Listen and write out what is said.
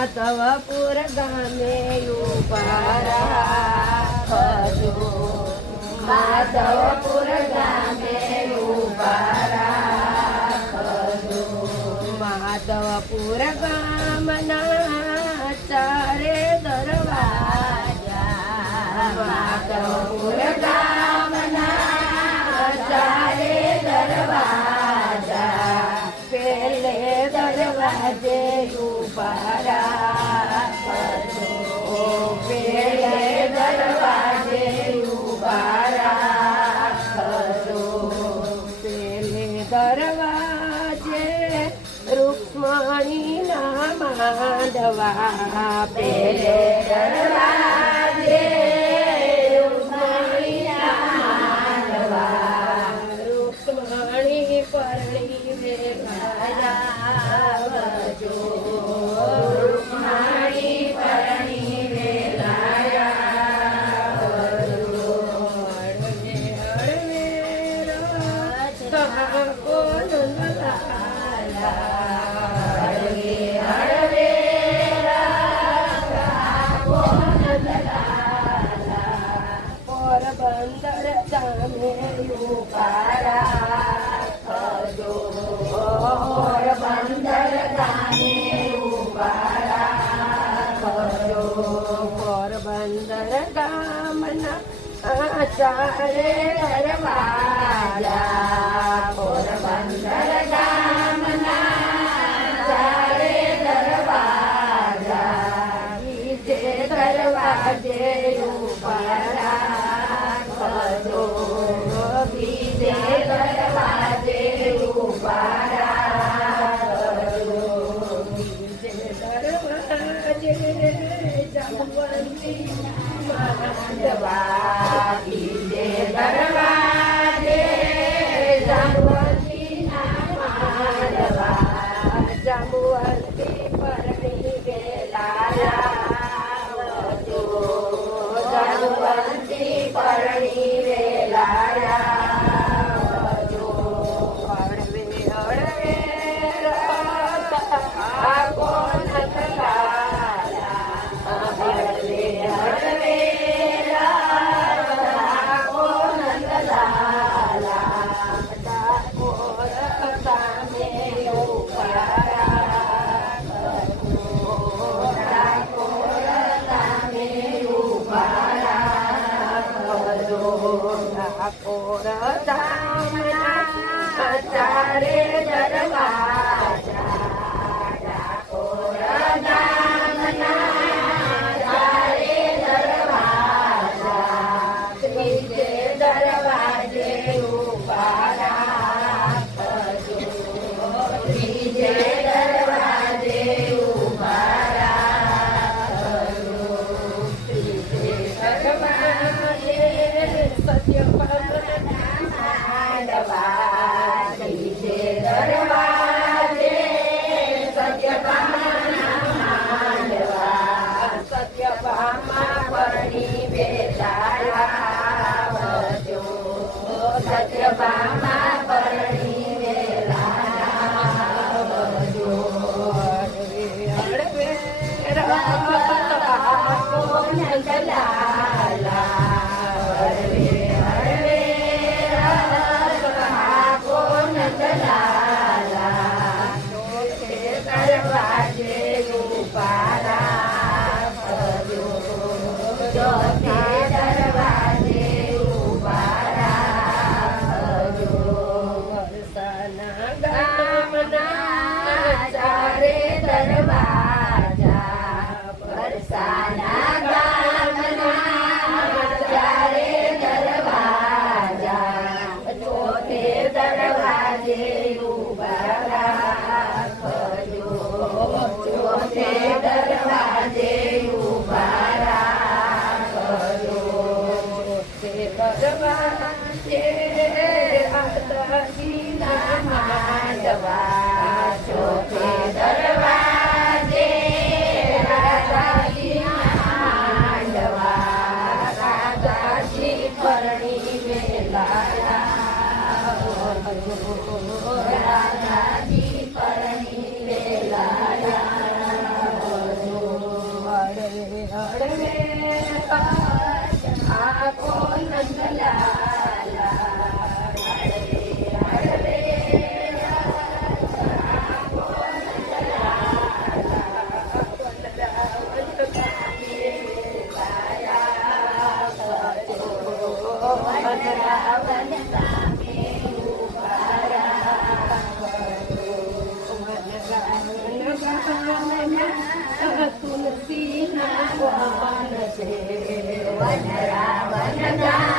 માધવપુર ગામે ઉભા રાખજો, માધવપુર ગામે ઉભા રાખજો. માધવપુર ગામના ચારે દરવાજા, માધવપુર ગામના ચારે દરવાજા, પેલે દરવાજે ઉભા રાખજો, પેલે દરવાજે ઉભા રાખજો. પેલે દરવાજે રૂક્ષ્મણીના માંડવા, પેલે દરવાજે રૂક્ષ્મણીના માંડવા, રૂક્ષ્મણી પરણી વેલાવજો, રૂક્ષ્મણી પરણી વેલાવજો. હળવે હળવે કાકો નંદલાલા, હળવે હળવે કાકો નંદલાલા, પોરબંદર જામે ઉભા રાખજો, પોરબંદર ગામે ઉભા રાખજો. પોરબંદર ગામના ચારે દરવાજા, પોરબંદર ગામના ચારે દરવાજા, બીજે દરવાજે ઉભા રાખજો, બીજે દરવાજે ઉભા રાખજો. બીજે દરવાજે જામવંતી માંડવા, બીજે દરવાજે જામવંતીના માંડવા, જામવંતી પરણી વેલાવજો, જામવંતી પરણી વેલાવજો. હળવે હળવે કાકો નંદલાલા, હળવે હળવે કાકો નંદલાલા, ડાકોર ગામે ઉભા રાખજો, ડાકોર ગામે ઉભા રાખજો. ડાકોર ગામના ચારે દરવાજા, ડાકોર ગામના ચારે દરવાજા, ત્રીજે દરવાજે ઉભા રાખજો, ત્રીજે દરવાજે ઉભા રાખજો. ત્રીજે દરવાજે સત્યપાલના માંડવા, ત્રીજે દરવાજે સત્યપાલના માંડવા, સત્યભામા પરણી વેલાવજો, સત્યભામા પરણી વેલાવજો. હળવે હળવે કાકો નંદલાલા, હળવે હળવે કાકો નંદલાલા, ચોથે દરવાજે ઉભા રાખજો, ચોથે દરવાજે ઉભા રાખજો. વરસાના ગામના ચારે દરવાજા, વન છે વનરા વનના